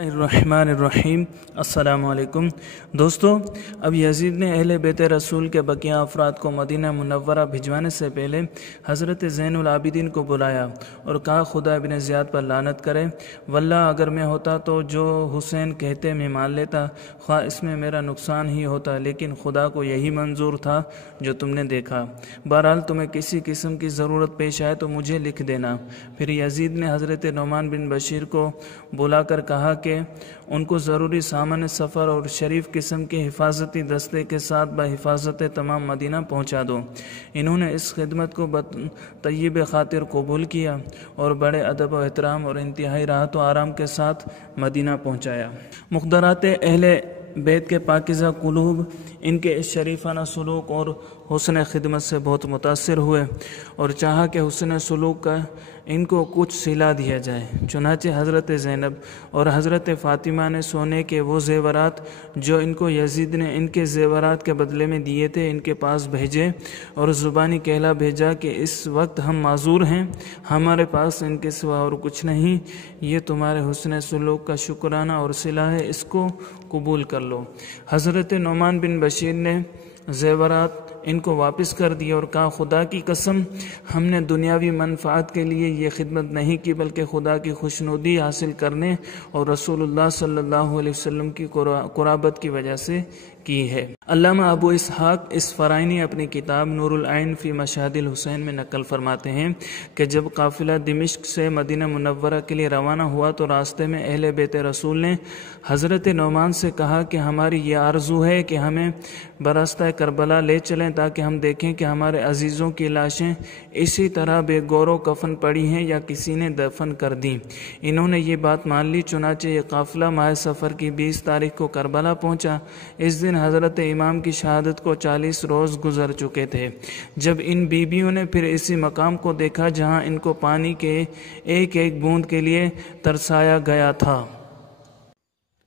الرحمن السلام علیکم دوستو، اب یزید نے اہل بیت رسول کے بقیہ افراد کو مدینہ منورہ بھجوانے سے پہلے حضرت زین العابدین کو بلایا اور کہا خدا ابن زیاد پر لعنت کرے، واللہ اگر میں ہوتا تو جو حسین کہتے میں مان لیتا، خواہ اس میں میرا نقصان ہی ہوتا، لیکن خدا کو یہی منظور تھا جو تم نے دیکھا۔ بہرحال تمہیں کسی قسم کی ضرورت پیش آئے تو مجھے لکھ دینا۔ پھر یزید نے حضرت نعمان بن بشیر کو بلا کر کہا کہ ان کو ضروری سامان سفر اور شریف قسم کے حفاظتی دستے کے ساتھ بحفاظت تمام مدینہ پہنچا دو۔ انہوں نے اس خدمت کو طیب خاطر قبول کیا اور بڑے ادب و احترام اور انتہائی راحت و آرام کے ساتھ مدینہ پہنچایا۔ مقدرات اہل بیت کے پاکیزہ قلوب ان کے اس شریفانہ سلوک اور حسن خدمت سے بہت متاثر ہوئے اور چاہا کہ حسن سلوک کا ان کو کچھ صلہ دیا جائے۔ چنانچہ حضرت زینب اور حضرت فاطمہ نے سونے کے وہ زیورات جو ان کو یزید نے ان کے زیورات کے بدلے میں دیے تھے ان کے پاس بھیجے اور زبانی کہلا بھیجا کہ اس وقت ہم معذور ہیں، ہمارے پاس ان کے سوا اور کچھ نہیں، یہ تمہارے حسن سلوک کا شکرانہ اور صلہ ہے، اس کو قبول کر لو۔ حضرت نعمان بن بشیر نے زیورات ان کو واپس کر دیا اور کہا خدا کی قسم ہم نے دنیاوی منفعت کے لیے یہ خدمت نہیں کی بلکہ خدا کی خوشنودی حاصل کرنے اور رسول اللہ صلی اللہ علیہ وسلم کی قرابت کی وجہ سے کی ہے۔ علامہ ابو اسحاق اسفرائینی اپنی کتاب نور العین فی مشاہد الحسین میں نقل فرماتے ہیں کہ جب قافلہ دمشق سے مدینہ منورہ کے لیے روانہ ہوا تو راستے میں اہل بیت رسول نے حضرت نعمان سے کہا کہ ہماری یہ آرزو ہے کہ ہمیں براستہ کربلا لے چلیں تاکہ ہم دیکھیں کہ ہمارے عزیزوں کی لاشیں اسی طرح بے گور و کفن پڑی ہیں یا کسی نے دفن کر دیں۔ انہوں نے یہ بات مان لی، چنانچہ یہ قافلہ ماہ صفر کی 20 تاریخ کو کربلا پہنچا۔ اس دن حضرت امام کی شہادت کو 40 روز گزر چکے تھے۔ جب ان بیویوں نے پھر اسی مقام کو دیکھا جہاں ان کو پانی کے ایک ایک بوند کے لیے ترسایا گیا تھا۔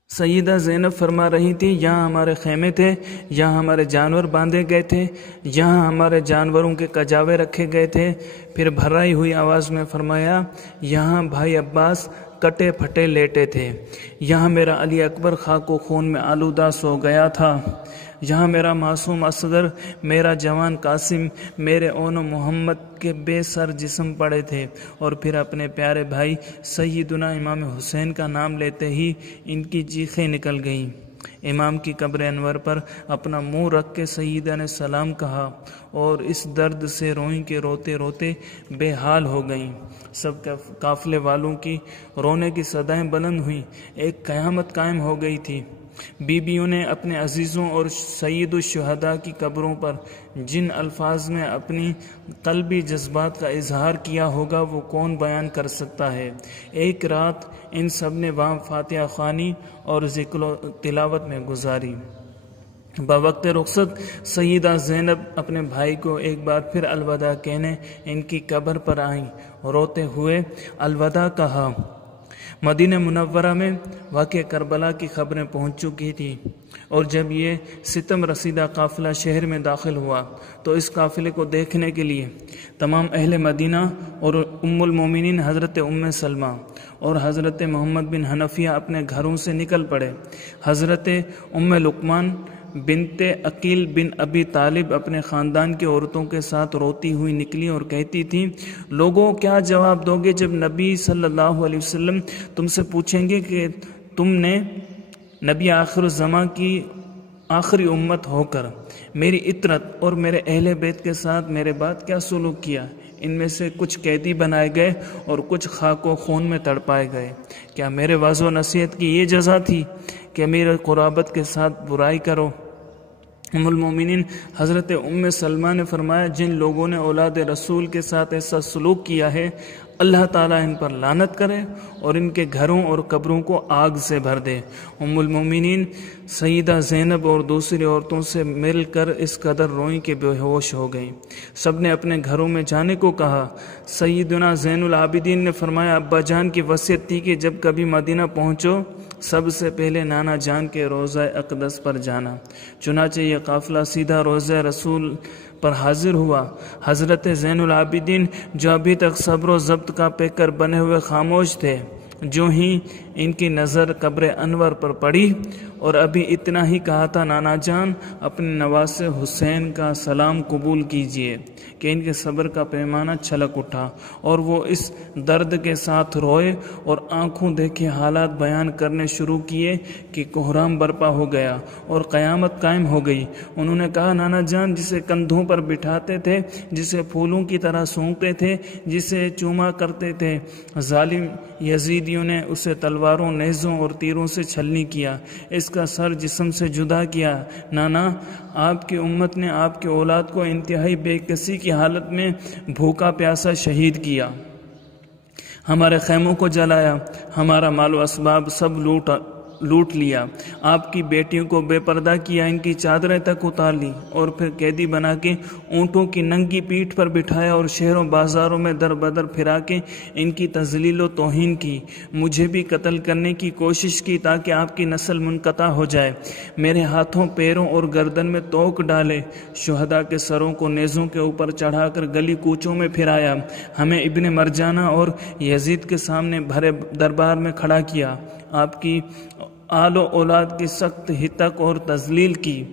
سیدہ زینب فرما رہی تھی یہاں ہمارے خیمے تھے، یہاں ہمارے جانور باندھے گئے تھے، یہاں ہمارے جانوروں کے کجاوے رکھے گئے تھے۔ پھر بھرائی ہوئی آواز میں فرمایا یہاں بھائی عباس کٹے پھٹے لیٹے تھے، یہاں میرا علی اکبر خاک و خون میں آلودہ سو گیا تھا، یہاں میرا معصوم اصغر، میرا جوان قاسم، میرے اون و محمد کے بے سر جسم پڑے تھے۔ اور پھر اپنے پیارے بھائی سیدنا امام حسین کا نام لیتے ہی ان کی چیخیں نکل گئیں۔ امام کی قبر انور پر اپنا منہ رکھ کے سیدہ نے سلام کہا اور اس درد سے روئیں کہ روتے روتے بے حال ہو گئیں۔ سب قافلے والوں کی رونے کی صدائیں بلند ہوئیں، ایک قیامت قائم ہو گئی تھی۔ بیویوں نے اپنے عزیزوں اور سید الشہداء کی قبروں پر جن الفاظ میں اپنی قلبی جذبات کا اظہار کیا ہوگا وہ کون بیان کر سکتا ہے۔ ایک رات ان سب نے وہاں فاتحہ خوانی اور ذکر و تلاوت میں گزاری۔ بوقت رخصت سیدہ زینب اپنے بھائی کو ایک بار پھر الوداع کہنے ان کی قبر پر آئیں، روتے ہوئے الوداع کہا۔ مدینہ منورہ میں واقع کربلا کی خبریں پہنچ چکی تھیں اور جب یہ ستم رسیدہ قافلہ شہر میں داخل ہوا تو اس قافلے کو دیکھنے کے لیے تمام اہل مدینہ اور ام المومنین حضرت ام سلمہ اور حضرت محمد بن حنفیہ اپنے گھروں سے نکل پڑے۔ حضرت ام لقمان بنت عقیل بن ابی طالب اپنے خاندان کی عورتوں کے ساتھ روتی ہوئی نکلی اور کہتی تھیں لوگوں کیا جواب دو گے جب نبی صلی اللہ علیہ وسلم تم سے پوچھیں گے کہ تم نے نبی آخر الزماں کی آخری امت ہو کر میری اطرت اور میرے اہل بیت کے ساتھ میرے بعد کیا سلوک کیا؟ ان میں سے کچھ قیدی بنائے گئے اور کچھ خاک و خون میں تڑپائے گئے۔ کیا میرے وعظ و نصیحت کی یہ جزا تھی کہ میرے قرابت کے ساتھ برائی کرو؟ ام المومنین حضرت ام سلمہ نے فرمایا جن لوگوں نے اولاد رسول کے ساتھ ایسا سلوک کیا ہے اللہ تعالیٰ ان پر لعنت کرے اور ان کے گھروں اور قبروں کو آگ سے بھر دے۔ ام المومنین سیدہ زینب اور دوسری عورتوں سے مل کر اس قدر روئیں کہ بے ہوش ہو گئیں۔ سب نے اپنے گھروں میں جانے کو کہا۔ سیدنا زین العابدین نے فرمایا ابا جان کی وصیت تھی کہ جب کبھی مدینہ پہنچو سب سے پہلے نانا جان کے روضہ اقدس پر جانا۔ چنانچہ یہ قافلہ سیدھا روضہ رسول پر حاضر ہوا۔ حضرت زین العابدین جو ابھی تک صبر و ضبط کا پیکر بنے ہوئے خاموش تھے جو ہی ان کی نظر قبر انور پر پڑی اور ابھی اتنا ہی کہا تھا، نانا جان اپنے نواسے حسین کا سلام قبول کیجئے، کہ ان کے صبر کا پیمانہ چھلک اٹھا اور وہ اس درد کے ساتھ روئے اور آنکھوں دیکھے حالات بیان کرنے شروع کیے کہ کوہرام برپا ہو گیا اور قیامت قائم ہو گئی۔ انہوں نے کہا، نانا جان جسے کندھوں پر بٹھاتے تھے، جسے پھولوں کی طرح سونگتے تھے، جسے چوما کرتے تھے، ظالم یزیدیوں نے اسے تلواروں، نیزوں اور تیروں سے چھلنی کیا، اس کا سر جسم سے جدا کیا۔ نانا، آپ کی امت نے آپ کی اولاد کو انتہائی بے کسی کی حالت میں بھوکا پیاسا شہید کیا، ہمارے خیموں کو جلایا، ہمارا مال و اسباب سب لوٹ لیا، آپ کی بیٹیوں کو بے پردہ کیا، ان کی چادریں تک اتار لی اور پھر قیدی بنا کے اونٹوں کی ننگی پیٹھ پر بٹھایا اور شہروں بازاروں میں در بدر پھرا کے ان کی تذلیل و توہین کی، مجھے بھی قتل کرنے کی کوشش کی تاکہ آپ کی نسل منقطع ہو جائے، میرے ہاتھوں پیروں اور گردن میں توک ڈالے، شہداء کے سروں کو نیزوں کے اوپر چڑھا کر گلی کوچوں میں پھرایا، ہمیں ابن مرجانہ اور یزید کے سامنے بھرے دربار میں کھڑا کیا، آپ کی آل و اولاد کی سخت ہتک اور تذلیل کی،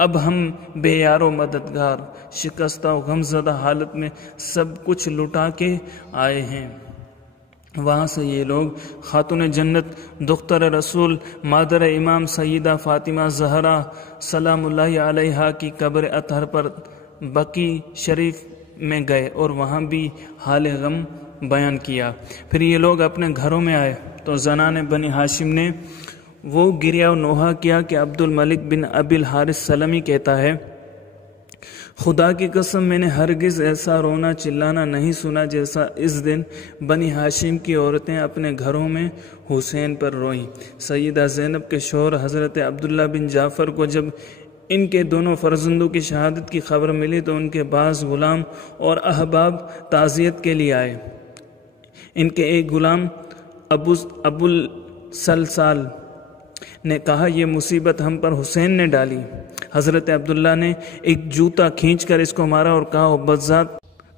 اب ہم بے یار و مددگار شکستہ و غمزدہ حالت میں سب کچھ لٹا کے آئے ہیں۔ وہاں سے یہ لوگ خاتون جنت دختر رسول مادر امام سیدہ فاطمہ زہرا سلام اللہ علیہا کی قبر اطہر پر بقی شریف میں گئے اور وہاں بھی حال غم بیان کیا۔ پھر یہ لوگ اپنے گھروں میں آئے تو زنان بنی ہاشم نے وہ گریہ و نوحہ کیا کہ عبد الملک بن ابی الحارث سلمی کہتا ہے، خدا کی قسم میں نے ہرگز ایسا رونا چلانا نہیں سنا جیسا اس دن بنی ہاشم کی عورتیں اپنے گھروں میں حسین پر روئیں۔ سیدہ زینب کے شوہر حضرت عبداللہ بن جعفر کو جب ان کے دونوں فرزندوں کی شہادت کی خبر ملی تو ان کے بعض غلام اور احباب تعزیت کے لیے آئے۔ ان کے ایک غلام ابو السلسال نے کہا، یہ مصیبت ہم پر حسین نے ڈالی۔ حضرت عبداللہ نے ایک جوتا کھینچ کر اس کو مارا اور کہا، بذات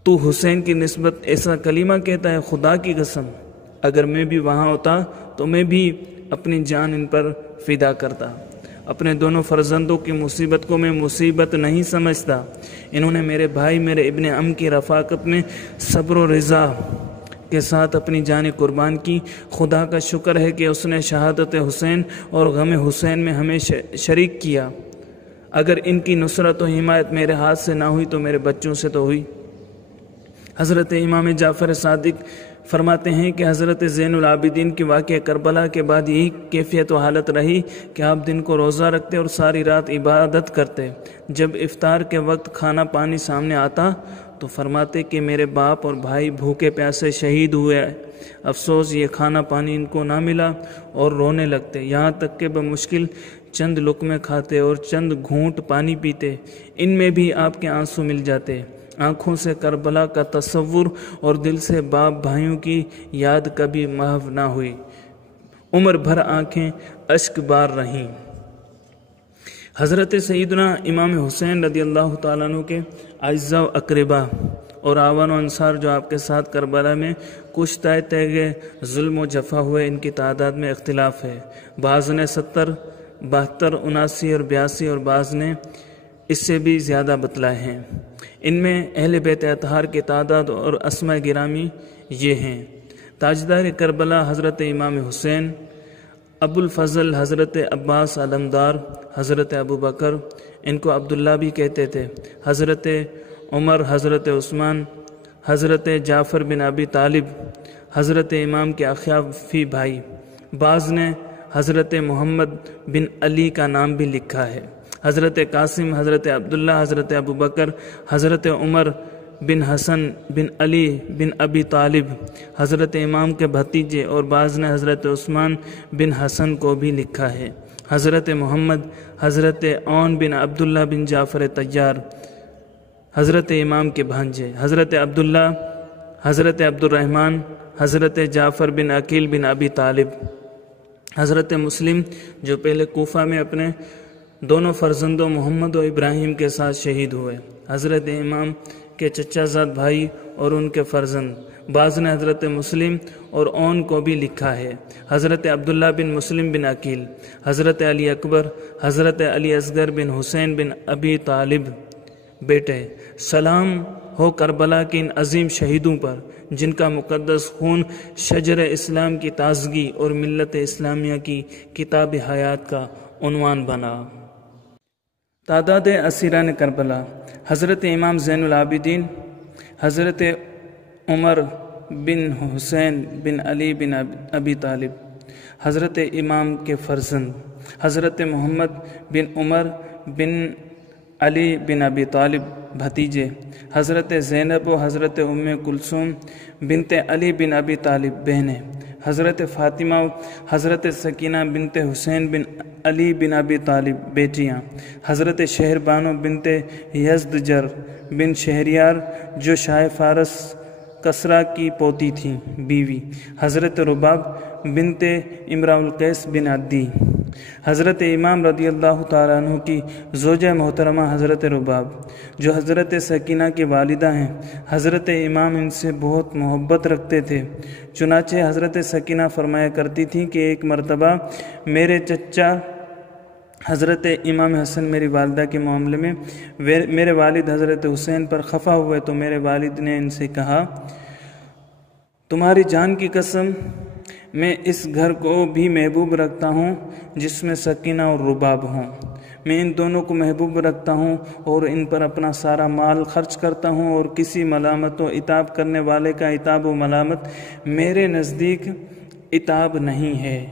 تو حسین کی نسبت ایسا کلمہ کہتا ہے، خدا کی قسم اگر میں بھی وہاں ہوتا تو میں بھی اپنی جان ان پر فدا کرتا۔ اپنے دونوں فرزندوں کی مصیبت کو میں مصیبت نہیں سمجھتا، انہوں نے میرے بھائی میرے ابن ام کی رفاقت میں صبر و رضا کے ساتھ اپنی جانیں قربان کی، خدا کا شکر ہے کہ اس نے شہادت حسین اور غم حسین میں ہمیں شریک کیا، اگر ان کی نصرت و حمایت میرے ہاتھ سے نہ ہوئی تو میرے بچوں سے تو ہوئی۔ حضرت امام جعفر صادق فرماتے ہیں کہ حضرت زین العابدین کی واقعہ کربلا کے بعد یہی کیفیت و حالت رہی کہ آپ دن کو روزہ رکھتے اور ساری رات عبادت کرتے، جب افطار کے وقت کھانا پانی سامنے آتا تو فرماتے کہ میرے باپ اور بھائی بھوکے پیاسے شہید ہوئے، افسوس یہ کھانا پانی ان کو نہ ملا، اور رونے لگتے، یہاں تک کہ بمشکل چند لقمے کھاتے اور چند گھونٹ پانی پیتے، ان میں بھی آپ کے آنسو مل جاتے، آنکھوں سے کربلا کا تصور اور دل سے باپ بھائیوں کی یاد کبھی محو نہ ہوئی، عمر بھر آنکھیں اشک بار رہیں۔ حضرت سیدنا امام حسین رضی اللہ تعالیٰ عنہ کے اعزاء و اقربا اور اعوان و انصار جو آپ کے ساتھ کربلا میں کشتہ تیغ ظلم و جفا ہوئے، ان کی تعداد میں اختلاف ہے، بعض نے 70، 72، 79 اور 82 اور بعض نے اس سے بھی زیادہ بتلائے ہیں۔ ان میں اہل بیت اطہار کی تعداد اور اسماء گرامی یہ ہیں: تاجدار کربلا حضرت امام حسین، ابو الفضل حضرت عباس علمدار، حضرت ابو بکر، ان کو عبداللہ بھی کہتے تھے، حضرت عمر، حضرت عثمان، حضرت جعفر بن ابی طالب، حضرت امام کے اخیافی بھائی، بعض نے حضرت محمد بن علی کا نام بھی لکھا ہے، حضرت قاسم، حضرت عبداللہ، حضرت ابو بکر، حضرت عمر بن حسن بن علی بن ابی طالب، حضرت امام کے بھتیجے، اور بعض نے حضرت عثمان بن حسن کو بھی لکھا ہے، حضرت محمد، حضرت عون بن عبداللہ بن جعفر طیار، حضرت امام کے بھانجے، حضرت عبداللہ، حضرت عبد الرحمن، حضرت جعفر بن عقیل بن ابی طالب، حضرت مسلم جو پہلے کوفہ میں اپنے دونوں فرزندوں محمد و ابراہیم کے ساتھ شہید ہوئے، حضرت امام کے چچا زاد بھائی اور ان کے فرزند۔ بعض نے حضرت مسلم اور اون کو بھی لکھا ہے۔ حضرت عبداللہ بن مسلم بن عقیل، حضرت علی اکبر، حضرت علی اصغر بن حسین بن ابی طالب بیٹے، سلام ہو کربلا کے ان عظیم شہیدوں پر جن کا مقدس خون شجر اسلام کی تازگی اور ملت اسلامیہ کی کتاب حیات کا عنوان بنا۔ تعداد اسیران کربلا: حضرت امام زین العابدین، حضرت عمر بن حسین بن علی بن ابی طالب، حضرت امام کے فرزند حضرت محمد بن عمر بن علی بن ابی طالب بھتیجے، حضرت زینب و حضرت ام کلثوم بنت علی بن ابی طالب بہنیں، حضرت فاطمہ و حضرت سکینہ بنت حسین بن علی بن ابی طالب بیٹیاں، حضرت شہربانو بنت یزدجر بن شہریار جو شاہ فارس کسریٰ کی پوتی تھیں بیوی، حضرت رباب بنت امراء القیس بن عدی، حضرت امام رضی اللہ تعالیٰ عنہ کی زوجہ محترمہ حضرت رباب جو حضرت سکینہ کی والدہ ہیں۔ حضرت امام ان سے بہت محبت رکھتے تھے، چنانچہ حضرت سکینہ فرمایا کرتی تھیں کہ ایک مرتبہ میرے چچا حضرت امام حسن میری والدہ کے معاملے میں میرے والد حضرت حسین پر خفا ہوئے تو میرے والد نے ان سے کہا، تمہاری جان کی قسم میں اس گھر کو بھی محبوب رکھتا ہوں جس میں سکینہ اور رباب ہوں، میں ان دونوں کو محبوب رکھتا ہوں اور ان پر اپنا سارا مال خرچ کرتا ہوں، اور کسی ملامت و عتاب کرنے والے کا عتاب و ملامت میرے نزدیک عتاب نہیں ہے۔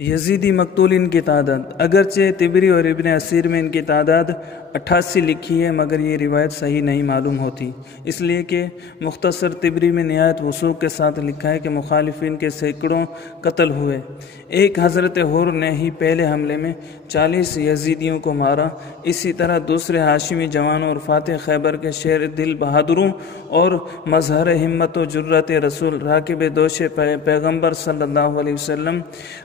یزیدی مقتول ان کی تعداد: اگرچہ طبری اور ابن اسیر میں ان کی تعداد 88 لکھی ہے مگر یہ روایت صحیح نہیں معلوم ہوتی، اس لیے کہ مختصر طبری میں نہایت وثوق کے ساتھ لکھا ہے کہ مخالفین کے سینکڑوں قتل ہوئے۔ ایک حضرت حر نے ہی پہلے حملے میں 40 یزیدیوں کو مارا، اسی طرح دوسرے ہاشمی جوانوں اور فاتح خیبر کے شیر دل بہادروں اور مظہر ہمت و جرات رسول راکب دوش پیغمبر صلی اللہ علیہ وسلم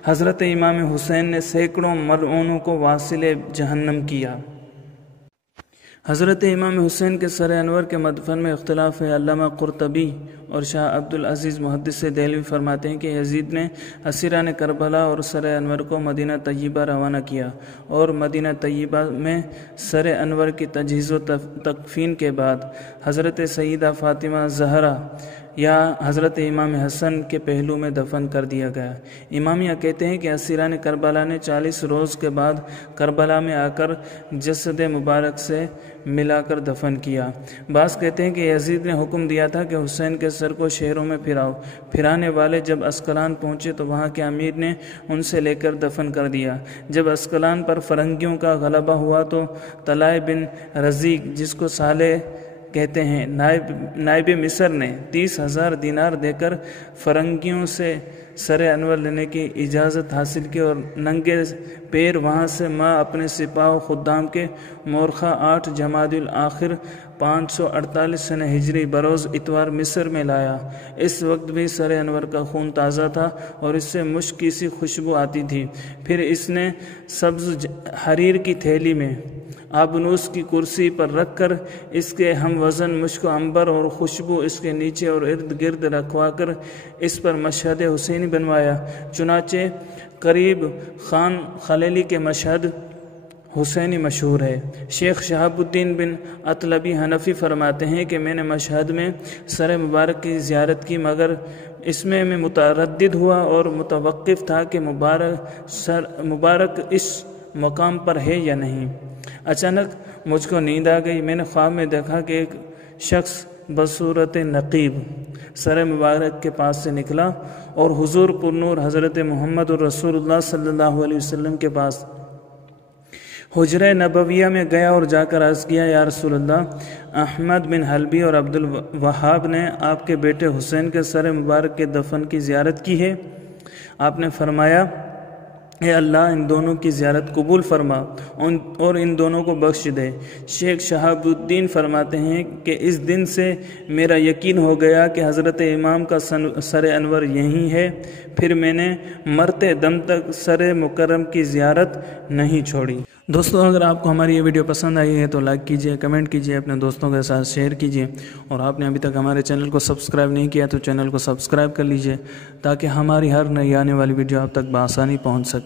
حضرت امام حسین نے سینکڑوں ملعونوں کو واصل جہنم کیا۔ حضرت امام حسین کے سر انور کے مدفن میں اختلاف ہے۔ علامہ قرطبی اور شاہ عبدالعزیز محدث دہلوی فرماتے ہیں کہ یزید نے اسیران کربلا اور سر انور کو مدینہ طیبہ روانہ کیا، اور مدینہ طیبہ میں سر انور کی تجہیز و تکفین کے بعد حضرت سیدہ فاطمہ زہرا یا حضرت امام حسن کے پہلو میں دفن کر دیا گیا۔ امامیہ کہتے ہیں کہ اسیران کربلا نے 40 روز کے بعد کربلا میں آ کر جسد مبارک سے ملا کر دفن کیا۔ بعض کہتے ہیں کہ یزید نے حکم دیا تھا کہ حسین کے سر کو شہروں میں پھراؤ، پھرانے والے جب اسقلان پہنچے تو وہاں کے امیر نے ان سے لے کر دفن کر دیا۔ جب اسقلان پر فرنگیوں کا غلبہ ہوا تو طلائع بن رزیق جس کو صالح کہتے ہیں نائب مصر نے 30,000 دینار دے کر فرنگیوں سے سر انور لینے کی اجازت حاصل کی اور ننگے پیر وہاں سے ماں اپنے سپاہ و خدام کے مورخہ 8 جمادی الاخر 548 سنہ ہجری بروز اتوار مصر میں لایا۔ اس وقت بھی سر انور کا خون تازہ تھا اور اس سے مشک کی سی خوشبو آتی تھی۔ پھر اس نے سبز حریر کی تھیلی میں آبنوس کی کرسی پر رکھ کر اس کے ہم وزن مشک و عنبر اور خوشبو اس کے نیچے اور ارد گرد رکھوا کر اس پر مشہد حسینی بنوایا۔ چنانچہ قریب خان خلیلی کے مشہد حسینی مشہور ہے۔ شیخ شہاب الدین بن عطلبی حنفی فرماتے ہیں کہ میں نے مشہد میں سر مبارک کی زیارت کی مگر اس میں متردد ہوا اور متوقف تھا کہ مبارک اس مقام پر ہے یا نہیں۔ اچانک مجھ کو نیند آ گئی، میں نے خواب میں دیکھا کہ ایک شخص بصورت نقیب سر مبارک کے پاس سے نکلا اور حضور پرنور حضرت محمد رسول اللہ صلی اللہ علیہ وسلم کے پاس حجرہ نبویہ میں گیا اور جا کر عرض کیا، یا رسول اللہ، احمد بن حلبی اور عبد الوہاب نے آپ کے بیٹے حسین کے سر مبارک کے دفن کی زیارت کی ہے۔ آپ نے فرمایا، اے اللہ، ان دونوں کی زیارت قبول فرما اور ان دونوں کو بخش دے۔ شیخ شہاب الدین فرماتے ہیں کہ اس دن سے میرا یقین ہو گیا کہ حضرت امام کا سر انور یہی ہے، پھر میں نے مرتے دم تک سر مکرم کی زیارت نہیں چھوڑی۔ دوستوں اگر آپ کو ہماری یہ ویڈیو پسند آئی ہے تو لائک کیجئے، کمنٹ کیجئے، اپنے دوستوں کے ساتھ شیئر کیجئے، اور آپ نے ابھی تک ہمارے چینل کو سبسکرائب نہیں کیا تو چینل کو سبسکرائب کر لیجئے تاکہ ہماری ہر نئی آنے والی ویڈیو آپ تک بآسانی پہنچ سکے۔